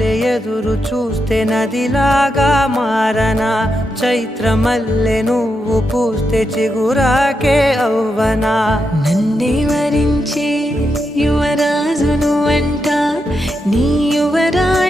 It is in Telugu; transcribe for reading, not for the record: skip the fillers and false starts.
మల్లె ఎదురు చూస్తే నదిలాగా మారనా, చైత్రమల్లె నువ్వు పూస్తే చిగురాకే అవ్వనా. నన్నే వరించే యువరాజును అంట నీ యువరా